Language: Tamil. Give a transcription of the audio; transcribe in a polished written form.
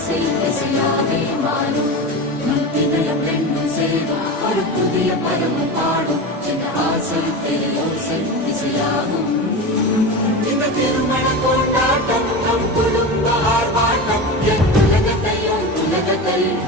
இசை இசையாவே மாறும். மந்திரம் ரெண்டும் சேரும் ஒரு புதிய பருவம் பாடும். சின்ன ஆசை ஓசை இசையாகும். இந்த திருமண கொண்டாட்டம் நம் குடும்ப ஆர்ப்பாட்டம். என் உலகத்தையும் உலகத்தையும்